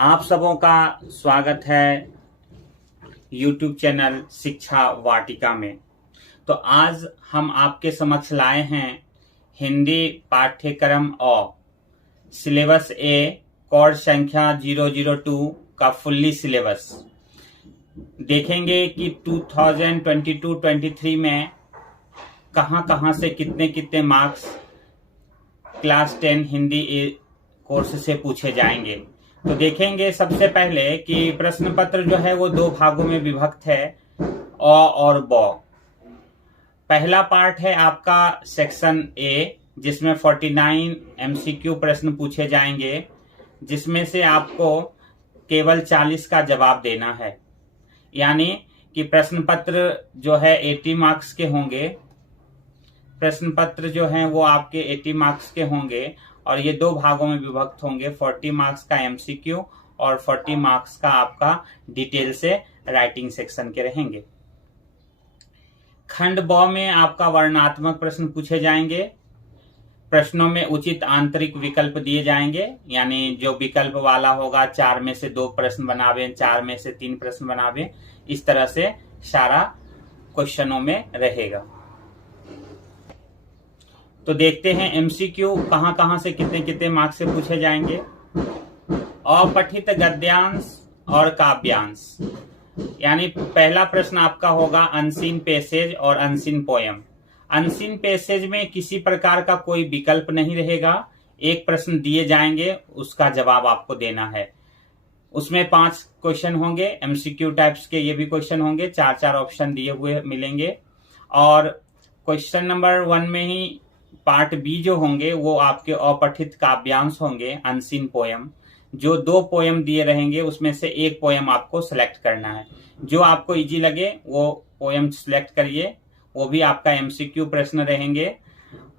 आप सबों का स्वागत है YouTube चैनल शिक्षा वाटिका में। तो आज हम आपके समक्ष लाए हैं हिंदी पाठ्यक्रम और सिलेबस ए कोड संख्या 002 का फुल्ली सिलेबस देखेंगे कि 2022-23 में कहां से कितने कितने मार्क्स क्लास 10 हिंदी कोर्स से पूछे जाएंगे। तो देखेंगे सबसे पहले कि प्रश्न पत्र जो है वो दो भागों में विभक्त है, अ और ब। पहला पार्ट है आपका सेक्शन ए, जिसमें 49 एमसीक्यू प्रश्न पूछे जाएंगे, जिसमें से आपको केवल 40 का जवाब देना है। यानी कि प्रश्न पत्र जो है 80 मार्क्स के होंगे। प्रश्न पत्र जो है वो आपके 80 मार्क्स के होंगे और ये दो भागों में विभक्त होंगे। 40 मार्क्स का एमसीक्यू और 40 मार्क्स का आपका डिटेल से राइटिंग सेक्शन के रहेंगे। खंड ब में आपका वर्णनात्मक प्रश्न पूछे जाएंगे। प्रश्नों में उचित आंतरिक विकल्प दिए जाएंगे, यानी जो विकल्प वाला होगा 4 में से 2 प्रश्न बनावे, 4 में से 3 प्रश्न बनावे, इस तरह से सारा क्वेश्चनों में रहेगा। तो देखते हैं एमसीक्यू कहां से कितने कितने मार्क्स से पूछे जाएंगे। अपठित गद्यांश और काव्यांश, यानी पहला प्रश्न आपका होगा अनसीन पैसेज और अनसीन पोयम। अनसीन पैसेज में किसी प्रकार का कोई विकल्प नहीं रहेगा, एक प्रश्न दिए जाएंगे, उसका जवाब आपको देना है। उसमें 5 क्वेश्चन होंगे, एमसीक्यू टाइप्स के ये भी क्वेश्चन होंगे, 4 ऑप्शन दिए हुए मिलेंगे। और क्वेश्चन नंबर 1 में ही पार्ट बी जो होंगे वो आपके अपठित काव्यांश होंगे, अनसीन पोयम। जो 2 पोयम दिए रहेंगे उसमें से एक पोयम आपको सिलेक्ट करना है। जो आपको इजी लगे वो पोयम सिलेक्ट करिए। वो भी आपका एमसीक्यू प्रश्न रहेंगे,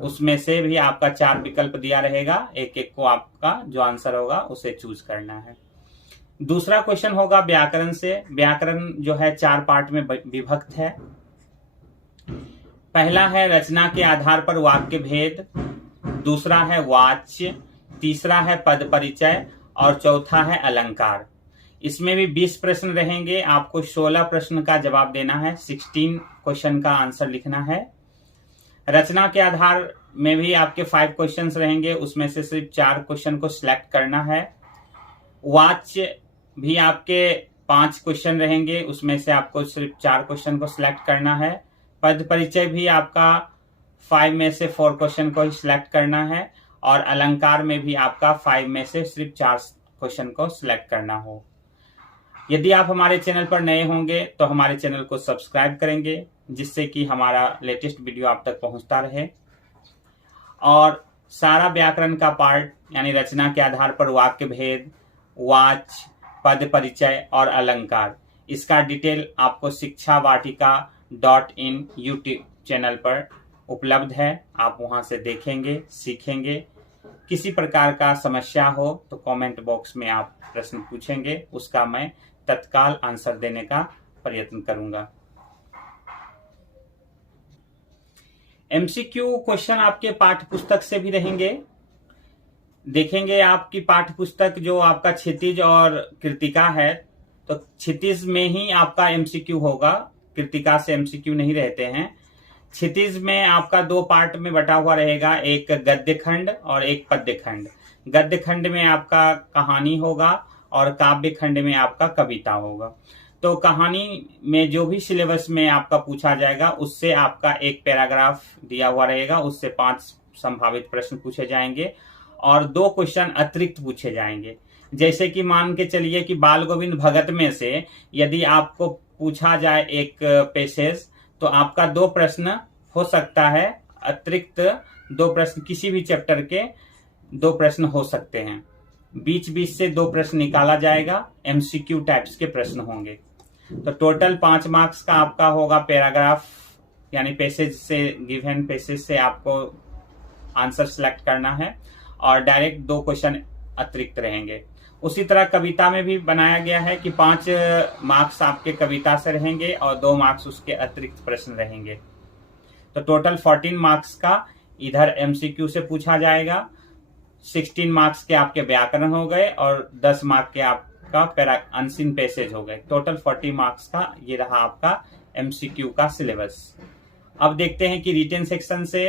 उसमें से भी आपका 4 विकल्प दिया रहेगा, एक एक को आपका जो आंसर होगा उसे चूज करना है। दूसरा क्वेश्चन होगा व्याकरण से। व्याकरण जो है 4 पार्ट में विभक्त है। पहला है रचना के आधार पर वाक्य भेद, दूसरा है वाच्य, तीसरा है पद परिचय और चौथा है अलंकार। इसमें भी 20 प्रश्न रहेंगे, आपको 16 प्रश्न का जवाब देना है, 16 क्वेश्चन का आंसर लिखना है। रचना के आधार में भी आपके 5 क्वेश्चंस रहेंगे, उसमें से सिर्फ 4 क्वेश्चन को सिलेक्ट करना है। वाच्य भी आपके 5 क्वेश्चन रहेंगे, उसमें से आपको सिर्फ 4 क्वेश्चन को सिलेक्ट करना है। पद परिचय भी आपका 5 में से 4 क्वेश्चन को सिलेक्ट करना है। और अलंकार में भी आपका 5 में से सिर्फ 4 क्वेश्चन को सिलेक्ट करना हो। यदि आप हमारे चैनल पर नए होंगे तो हमारे चैनल को सब्सक्राइब करेंगे, जिससे कि हमारा लेटेस्ट वीडियो आप तक पहुंचता रहे। और सारा व्याकरण का पार्ट, यानी रचना के आधार पर वाक्य भेद, वाच्य, पद परिचय और अलंकार, इसका डिटेल आपको शिक्षा वाटिका .in यूट्यूब चैनल पर उपलब्ध है। आप वहां से देखेंगे, सीखेंगे। किसी प्रकार का समस्या हो तो कमेंट बॉक्स में आप प्रश्न पूछेंगे, उसका मैं तत्काल आंसर देने का प्रयत्न करूंगा। एमसीक्यू क्वेश्चन आपके पाठ्य पुस्तक से भी रहेंगे। देखेंगे आपकी पाठ्य पुस्तक जो आपका क्षितिज और कृतिका है, तो क्षितिज में ही आपका एमसीक्यू होगा, कृतिका से एमसीक्यू नहीं रहते हैं। क्षितिज में आपका 2 पार्ट में बटा हुआ रहेगा, एक गद्य खंड और एक पद्य खंड। गद्य खंड में आपका कहानी होगा और काव्य खंड में आपका कविता होगा। तो कहानी में जो भी सिलेबस में आपका पूछा जाएगा उससे आपका एक पैराग्राफ दिया हुआ रहेगा, उससे 5 संभावित प्रश्न पूछे जाएंगे और 2 क्वेश्चन अतिरिक्त पूछे जाएंगे। जैसे कि मान के चलिए कि बाल गोविंद भगत में से यदि आपको पूछा जाए एक पैसेज, तो आपका 2 प्रश्न हो सकता है, अतिरिक्त 2 प्रश्न, किसी भी चैप्टर के 2 प्रश्न हो सकते हैं। बीच बीच से 2 प्रश्न निकाला जाएगा, एमसीक्यू टाइप्स के प्रश्न होंगे। तो टोटल 5 मार्क्स का आपका होगा पैराग्राफ, यानी पैसेज से, गिवन पैसेज से आपको आंसर सेलेक्ट करना है और डायरेक्ट 2 क्वेश्चन अतिरिक्त रहेंगे। उसी तरह कविता में भी बनाया गया है कि 5 मार्क्स आपके कविता से रहेंगे और 2 मार्क्स उसके अतिरिक्त प्रश्न रहेंगे। तो टोटल 14 मार्क्स का इधर एमसीक्यू से पूछा जाएगा, 16 मार्क्स के आपके व्याकरण हो गए और 10 मार्क के आपका अनसीन पैसेज हो गए। टोटल 40 मार्क्स का ये रहा आपका एमसीक्यू का सिलेबस। अब देखते हैं कि रिटेन सेक्शन से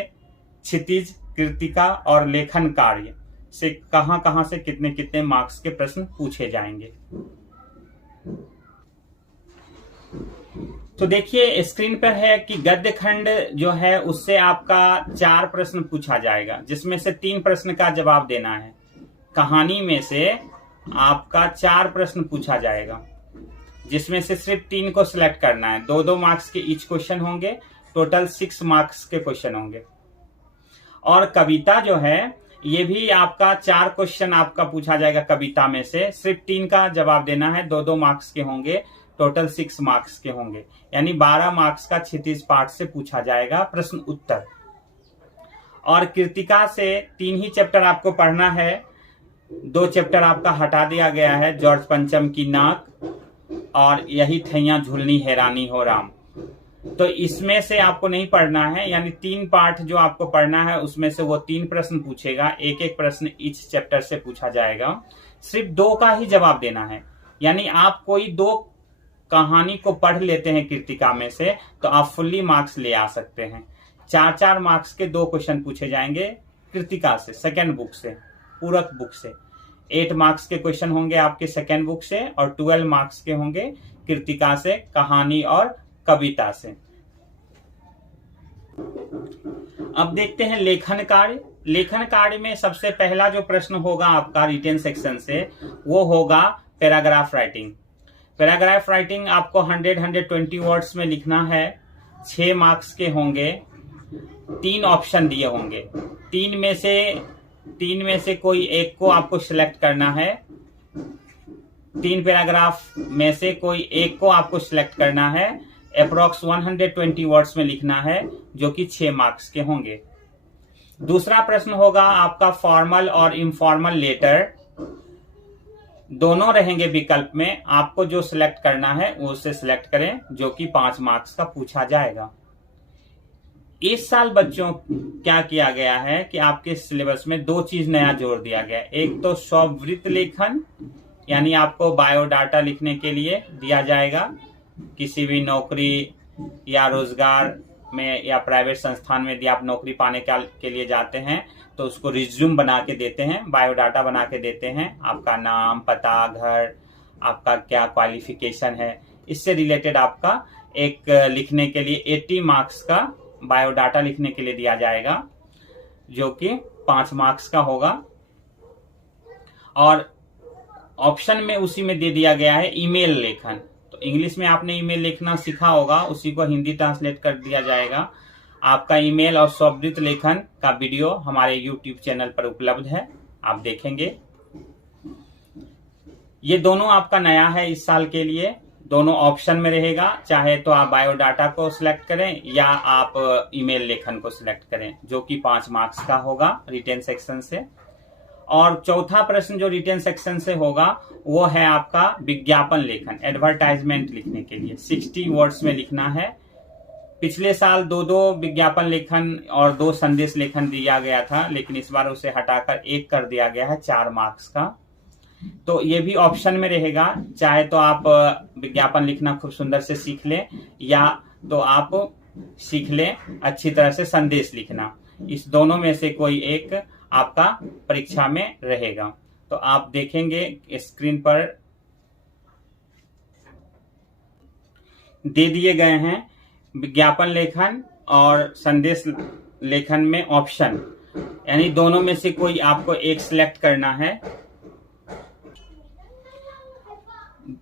क्षितिज, कृतिका और लेखन कार्य से कहां से कितने कितने मार्क्स के प्रश्न पूछे जाएंगे। तो देखिए स्क्रीन पर है कि गद्य खंड जो है उससे आपका 4 प्रश्न पूछा जाएगा, जिसमें से 3 प्रश्न का जवाब देना है। कहानी में से आपका 4 प्रश्न पूछा जाएगा, जिसमें से सिर्फ 3 को सिलेक्ट करना है। 2-2 मार्क्स के ईच क्वेश्चन होंगे, टोटल 6 मार्क्स के क्वेश्चन होंगे। और कविता जो है ये भी आपका 4 क्वेश्चन आपका पूछा जाएगा कविता में से, सिर्फ 3 का जवाब देना है। 2-2 मार्क्स के होंगे, टोटल 6 मार्क्स के होंगे, यानी 12 मार्क्स का क्षितिज पाठ से पूछा जाएगा प्रश्न उत्तर। और कृतिका से 3 ही चैप्टर आपको पढ़ना है। 2 चैप्टर आपका हटा दिया गया है, जॉर्ज पंचम की नाक और यही थैया झूलनी हैरानी हो राम। तो इसमें से आपको नहीं पढ़ना है, यानी 3 पार्ट जो आपको पढ़ना है उसमें से वो 3 प्रश्न पूछेगा। एक प्रश्न इस चैप्टर से पूछा जाएगा। सिर्फ 2 का ही जवाब देना है, यानी आप कोई 2 कहानी को पढ़ लेते हैं कृतिका में से तो आप फुल्ली मार्क्स ले आ सकते हैं। 4-4 मार्क्स के 2 क्वेश्चन पूछे जाएंगे कृतिका से, सेकेंड बुक से, पूरक बुक से। 8 मार्क्स के क्वेश्चन होंगे आपके सेकेंड बुक से और 12 मार्क्स के होंगे कृतिका से, कहानी और कविता से। अब देखते हैं लेखन कार्य। लेखन कार्य में सबसे पहला जो प्रश्न होगा आपका रिटेन सेक्शन से वो होगा पैराग्राफ राइटिंग। पैराग्राफ राइटिंग आपको 100-120 वर्ड्स में लिखना है। 6 मार्क्स के होंगे। 3 ऑप्शन दिए होंगे। 3 में से कोई एक को आपको सिलेक्ट करना है। 3 पैराग्राफ में से कोई एक को आपको सिलेक्ट करना है। अप्रोक्स 120 वर्ड्स में लिखना है, जो कि 6 मार्क्स के होंगे। दूसरा प्रश्न होगा आपका फॉर्मल और इनफॉर्मल लेटर, दोनों रहेंगे विकल्प में। आपको जो सिलेक्ट करना है वो उसे सिलेक्ट करें, जो कि 5 मार्क्स का पूछा जाएगा। इस साल बच्चों क्या किया गया है कि आपके सिलेबस में 2 चीज नया जोड़ दिया गया है। एक तो स्ववृत्त लेखन, यानी आपको बायोडाटा लिखने के लिए दिया जाएगा। किसी भी नौकरी या रोजगार में या प्राइवेट संस्थान में यदि आप नौकरी पाने के लिए जाते हैं तो उसको रिज्यूम बना के देते हैं, बायोडाटा बना के देते हैं। आपका नाम, पता, घर, आपका क्या क्वालिफिकेशन है, इससे रिलेटेड आपका एक लिखने के लिए 80 मार्क्स का बायोडाटा लिखने के लिए दिया जाएगा, जो कि 5 मार्क्स का होगा। और ऑप्शन में उसी में दे दिया गया है ईमेल लेखन। तो इंग्लिश में आपने ईमेल लिखना सीखा होगा, उसी को हिंदी ट्रांसलेट कर दिया जाएगा। आपका ईमेल और स्ववृत्त लेखन का वीडियो हमारे YouTube चैनल पर उपलब्ध है, आप देखेंगे। ये दोनों आपका नया है इस साल के लिए। दोनों ऑप्शन में रहेगा, चाहे तो आप बायोडाटा को सिलेक्ट करें या आप ईमेल लेखन को सिलेक्ट करें, जो कि 5 मार्क्स का होगा रिटेन सेक्शन से। और चौथा प्रश्न जो रिटेन सेक्शन से होगा वो है आपका विज्ञापन लेखन, एडवर्टाइजमेंट लिखने के लिए 60 वर्ड्स में लिखना है। पिछले साल 2 विज्ञापन लेखन और 2 संदेश लेखन दिया गया था, लेकिन इस बार उसे हटाकर 1 कर दिया गया है 4 मार्क्स का। तो ये भी ऑप्शन में रहेगा, चाहे तो आप विज्ञापन लिखना खूब सुंदर से सीख लें या तो आप सीख लें अच्छी तरह से संदेश लिखना। इस दोनों में से कोई एक आपका परीक्षा में रहेगा। तो आप देखेंगे स्क्रीन पर दे दिए गए हैं विज्ञापन लेखन और संदेश लेखन में ऑप्शन, यानी दोनों में से कोई आपको एक सिलेक्ट करना है।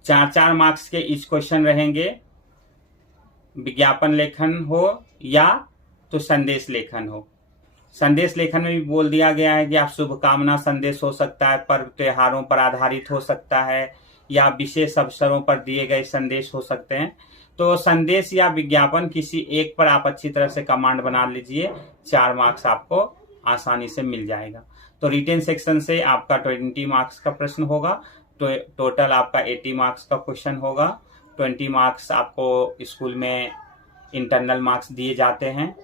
4-4 मार्क्स के इस क्वेश्चन रहेंगे। विज्ञापन लेखन हो या तो संदेश लेखन हो। संदेश लेखन में भी बोल दिया गया है कि आप शुभकामना संदेश हो सकता है, पर्व त्योहारों पर आधारित हो सकता है, या विशेष अवसरों पर दिए गए संदेश हो सकते हैं। तो संदेश या विज्ञापन किसी एक पर आप अच्छी तरह से कमांड बना लीजिए, 4 मार्क्स आपको आसानी से मिल जाएगा। तो रिटेन सेक्शन से आपका 20 मार्क्स का प्रश्न होगा। तो टोटल आपका 80 मार्क्स का क्वेश्चन होगा। 20 मार्क्स आपको स्कूल में इंटरनल मार्क्स दिए जाते हैं।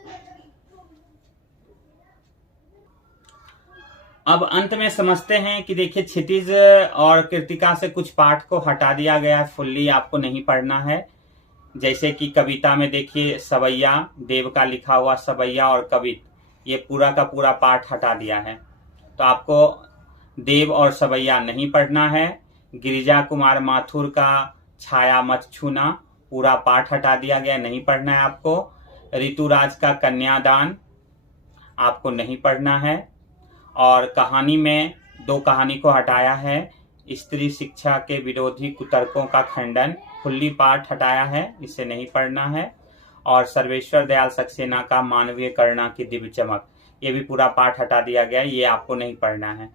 अब अंत में समझते हैं कि देखिए क्षितिज और कृतिका से कुछ पाठ को हटा दिया गया है, फुल्ली आपको नहीं पढ़ना है। जैसे कि कविता में देखिए सवैया, देव का लिखा हुआ सवैया और कवित, ये पूरा का पूरा पाठ हटा दिया है। तो आपको देव और सवैया नहीं पढ़ना है। गिरिजा कुमार माथुर का छाया मत छूना, पूरा पाठ हटा दिया गया, नहीं पढ़ना है आपको। ऋतुराज का कन्यादान आपको नहीं पढ़ना है। और कहानी में 2 कहानी को हटाया है। स्त्री शिक्षा के विरोधी कुतर्कों का खंडन, फुल्ली पाठ हटाया है, इसे नहीं पढ़ना है। और सर्वेश्वर दयाल सक्सेना का मानवीय करुणा की दिव्य चमक, ये भी पूरा पाठ हटा दिया गया, ये आपको नहीं पढ़ना है।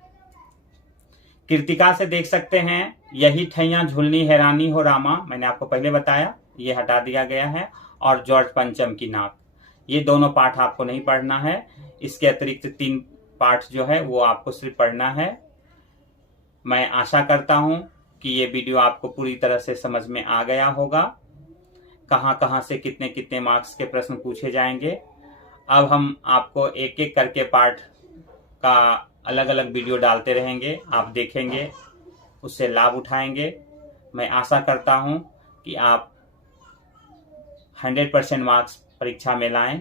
कृतिका से देख सकते हैं यही ठैया झुलनी हैरानी हो रामा, मैंने आपको पहले बताया, ये हटा दिया गया है। और जॉर्ज पंचम की नाक, ये दोनों पाठ आपको नहीं पढ़ना है। इसके अतिरिक्त 3 पाठ जो है वो आपको सिर्फ पढ़ना है। मैं आशा करता हूं कि ये वीडियो आपको पूरी तरह से समझ में आ गया होगा। कहां कहां से कितने कितने मार्क्स के प्रश्न पूछे जाएंगे। अब हम आपको एक एक करके पाठ का अलग अलग वीडियो डालते रहेंगे, आप देखेंगे, उससे लाभ उठाएंगे। मैं आशा करता हूं कि आप 100% मार्क्स परीक्षा में लाएं।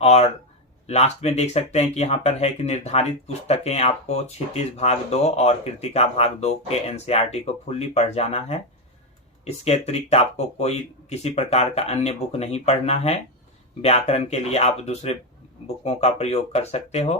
और लास्ट में देख सकते हैं कि यहाँ पर है कि निर्धारित पुस्तकें आपको क्षितिज भाग 2 और कृतिका भाग 2 के एनसीईआरटी को फुल्ली पढ़ जाना है। इसके अतिरिक्त आपको कोई किसी प्रकार का अन्य बुक नहीं पढ़ना है। व्याकरण के लिए आप दूसरे बुकों का प्रयोग कर सकते हो।